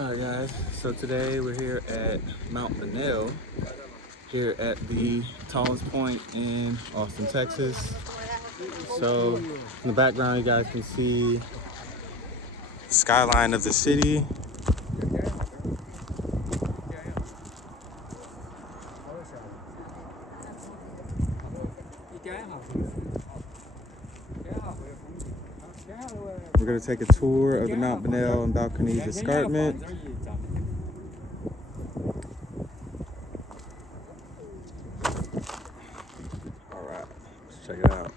Alright guys, so today we're here at Mount Bonnell, here at the tallest point in Austin, Texas. So in the background you guys can see the skyline of the city. We're going to take a tour of the Mount Bonnell and balconies escarpment. Alright, let's check it out.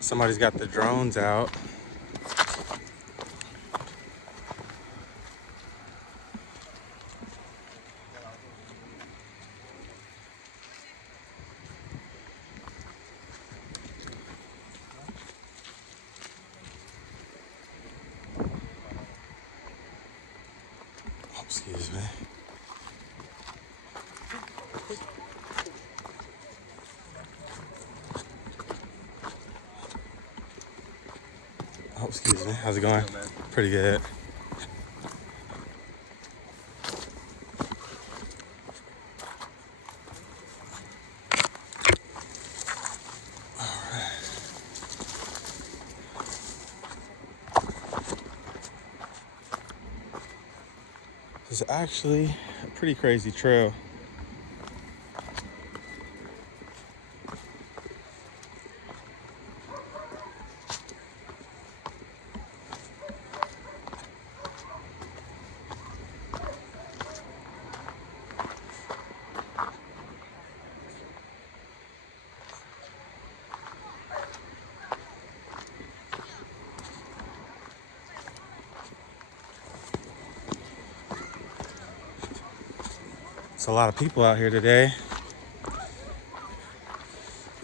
Somebody's got the drones out. Oh, excuse me. Oh, excuse me. How's it going? Pretty good. Alright. This is actually a pretty crazy trail. It's a lot of people out here today.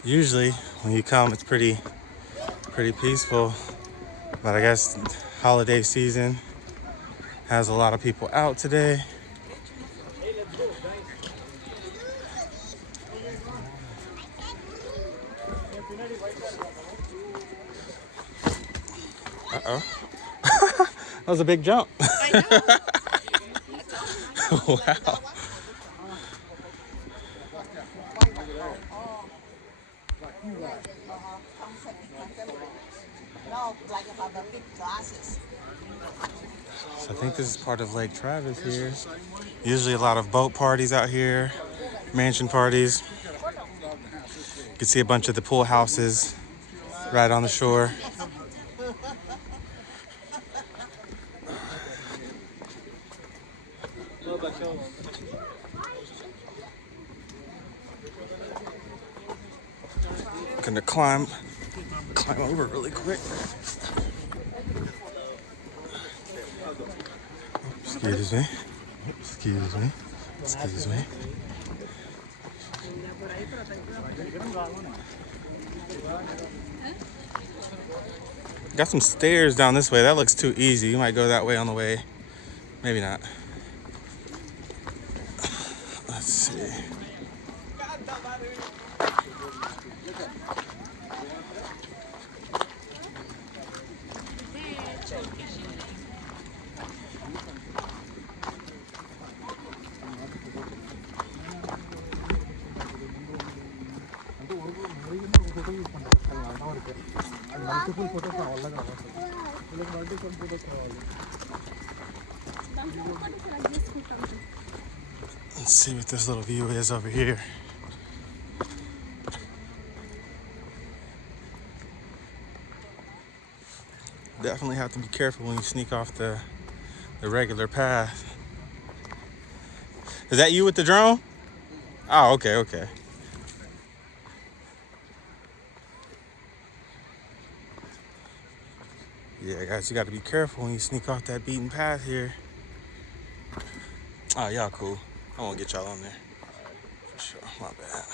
Usually when you come it's pretty peaceful, but I guess holiday season has a lot of people out today. Uh-oh. That was a big jump. I know. Wow. So I think this is part of Lake Travis here. Usually a lot of boat parties out here, mansion parties. You can see a bunch of the pool houses right on the shore. Gonna climb over really quick. Excuse me. Excuse me. Excuse me. Got some stairs down this way. That looks too easy. You might go that way on the way. Maybe not. Let's see. Let's see what this little view is over here. Definitely have to be careful when you sneak off the regular path. Is that you with the drone? Oh, okay, okay. Yeah, guys, you got to be careful when you sneak off that beaten path here. Oh, y'all cool. I won't get y'all on there. For sure, my bad.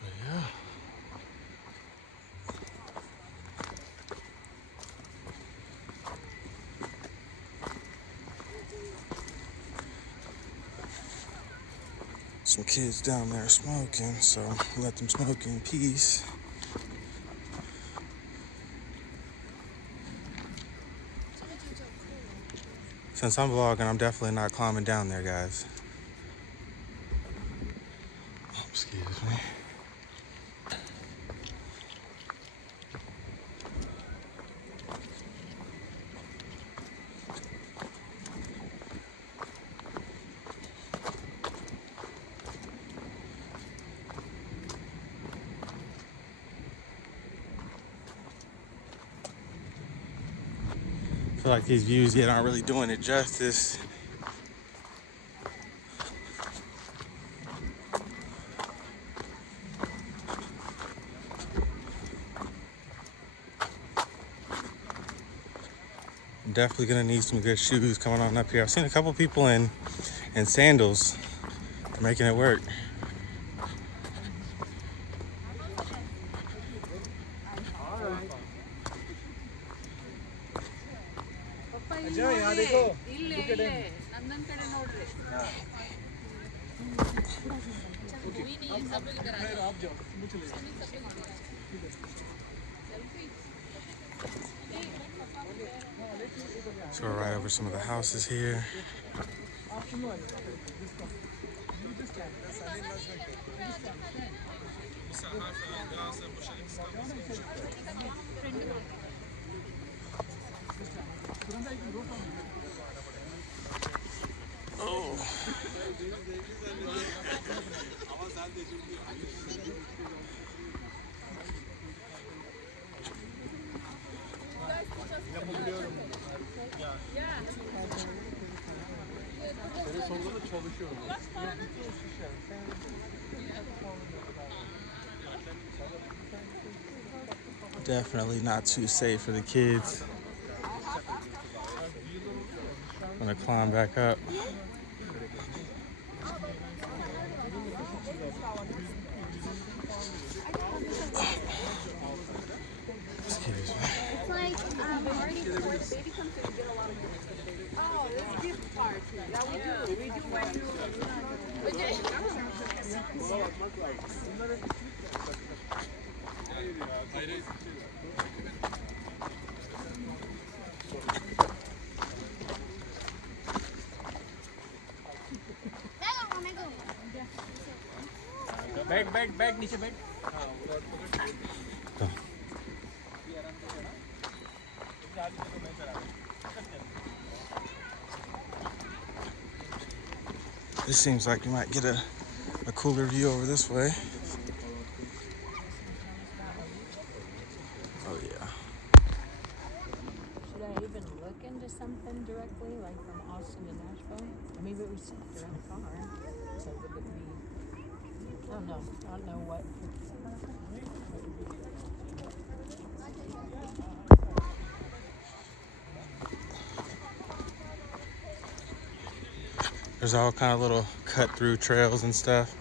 But yeah. Some kids down there smoking, so let them smoke in peace. Since I'm vlogging, I'm definitely not climbing down there, guys. Oh, excuse me. I feel like these views yet aren't really doing it justice. I'm definitely gonna need some good shoes coming on up here. I've seen a couple people in sandals making it work. So we're right over some of the houses here. Oh. Definitely not too safe for the kids. I'm gonna climb back up. Excuse me. It's like already before the baby comes in, you get a lot of gifts. Oh, this gift part. Yeah, we do. We do when you. Bag, नीचे bag. This seems like you might get a cooler view over this way. Oh yeah. Should I even look into something directly, like from Austin to Nashville? I mean, we sit there in the car, so would it be? I don't know. I don't know what. There's all kind of little cut through trails and stuff.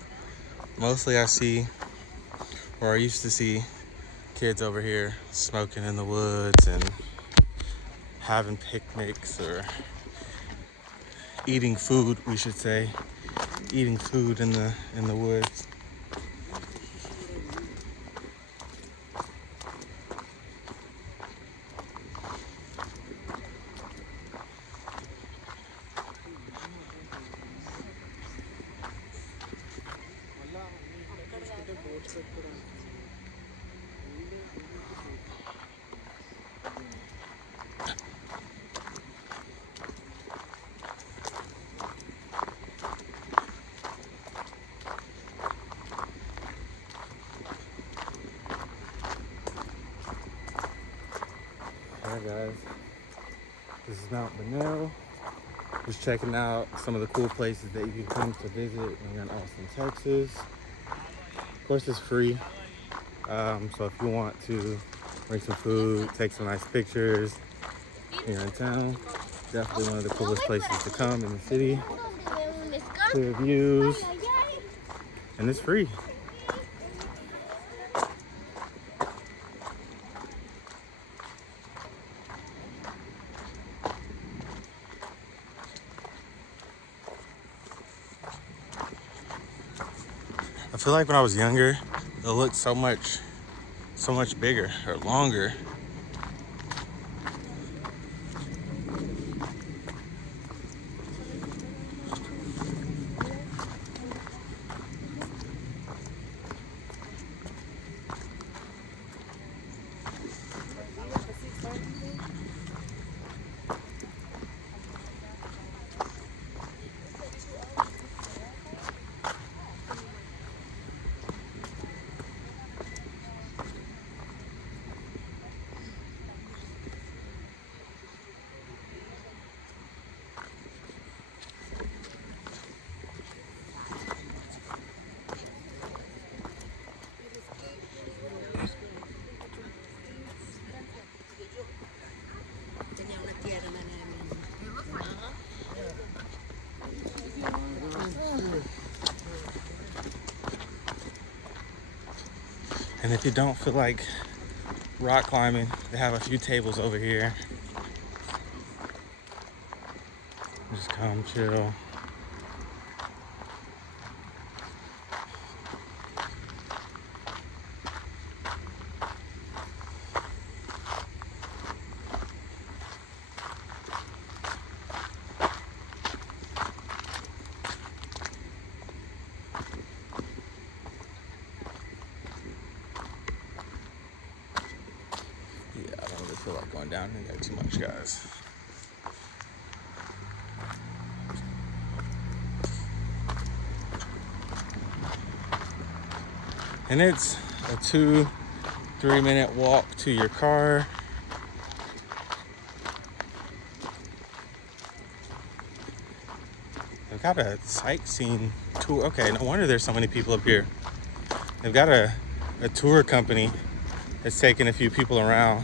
Mostly I see, or I used to see, kids over here smoking in the woods and having picnics or eating food, we should say. Eating food in the woods. Alright guys, this is Mount Bonnell. Just checking out some of the cool places that you can come to visit when you're in Austin, Texas. Of course, it's free. So if you want to bring some food, take some nice pictures here in town, definitely one of the coolest places to come in the city. Clear views, and it's free. feel like when I was younger, it looked so much bigger or longer. And if you don't feel like rock climbing, they have a few tables over here. Just come chill. Yeah, I don't really feel like going down there too much, guys. And it's a 2-3 minute walk to your car. They've got a sightseeing tour. Okay, no wonder there's so many people up here. They've got a tour company that's taking a few people around,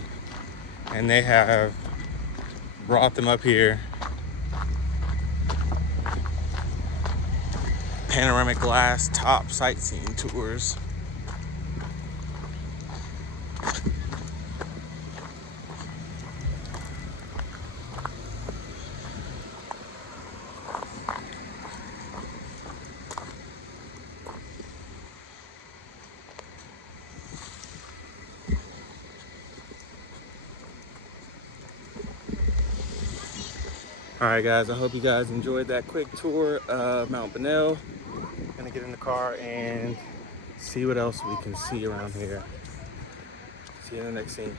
and they have brought them up here. Panoramic glass top sightseeing tours. All right, guys, I hope you guys enjoyed that quick tour of Mount Bonnell. Gonna get in the car and see what else we can see around here. See you in the next scene.